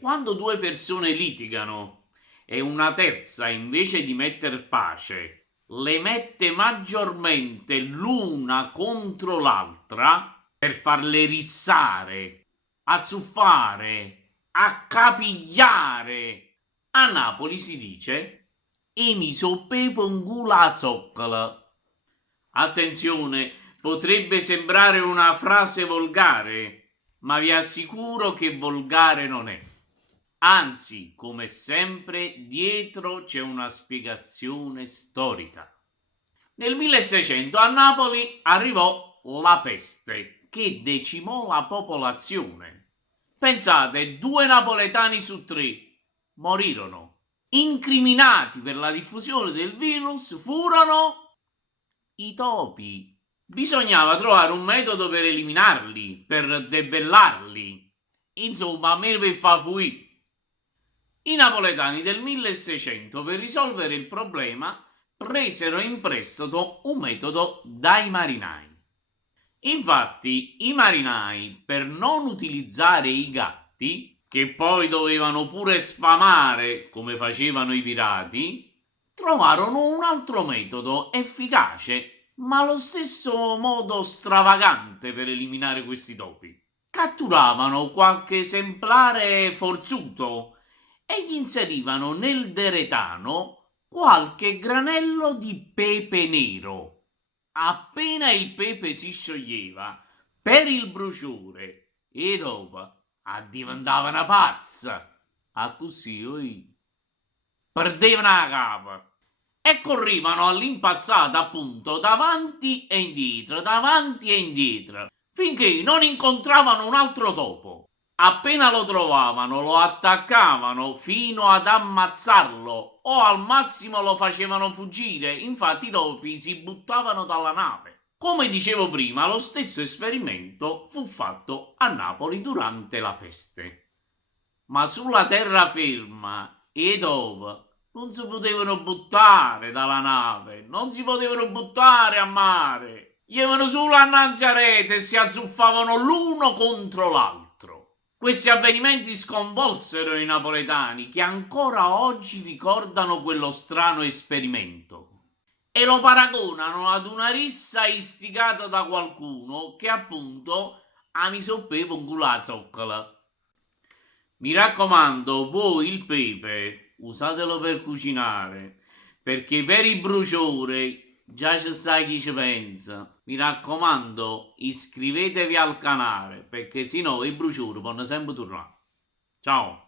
Quando due persone litigano e una terza, invece di metter pace, le mette maggiormente l'una contro l'altra per farle rissare, azzuffare, accapigliare, a Napoli si dice "e mi soppepo un gula zoccola". Attenzione, potrebbe sembrare una frase volgare, ma vi assicuro che volgare non è. Anzi, come sempre, dietro c'è una spiegazione storica. Nel 1600 a Napoli arrivò la peste, che decimò la popolazione. Pensate, 2 napoletani su 3 morirono. Incriminati per la diffusione del virus furono i topi. Bisognava trovare un metodo per eliminarli, per debellarli. Insomma, a me per fa fuì. I napoletani del 1600, per risolvere il problema, presero in prestito un metodo dai marinai. Infatti, i marinai, per non utilizzare i gatti, che poi dovevano pure sfamare come facevano i pirati, trovarono un altro metodo efficace, ma allo stesso modo stravagante per eliminare questi topi. Catturavano qualche esemplare forzuto e gli inserivano nel deretano qualche granello di pepe nero. Appena il pepe si scioglieva per il bruciore e dopo diventava una pazza, a così perdevano la capa e correvano all'impazzata appunto davanti e indietro, finché non incontravano un altro topo. Appena lo trovavano, lo attaccavano fino ad ammazzarlo o al massimo lo facevano fuggire. Infatti i topi si buttavano dalla nave. Come dicevo prima, lo stesso esperimento fu fatto a Napoli durante la peste. Ma sulla terraferma e dove non si potevano buttare dalla nave, non si potevano buttare a mare. Gli solo annanzi a rete e si azzuffavano l'uno contro l'altro. Questi avvenimenti sconvolsero i napoletani, che ancora oggi ricordano quello strano esperimento e lo paragonano ad una rissa istigata da qualcuno che appunto mi soppeva un culo a zoccola. Mi raccomando, voi il pepe usatelo per cucinare, perché per i bruciori già ci sta chi ci pensa. Mi raccomando, iscrivetevi al canale, perché sennò i bruciori possono sempre tornare. Ciao!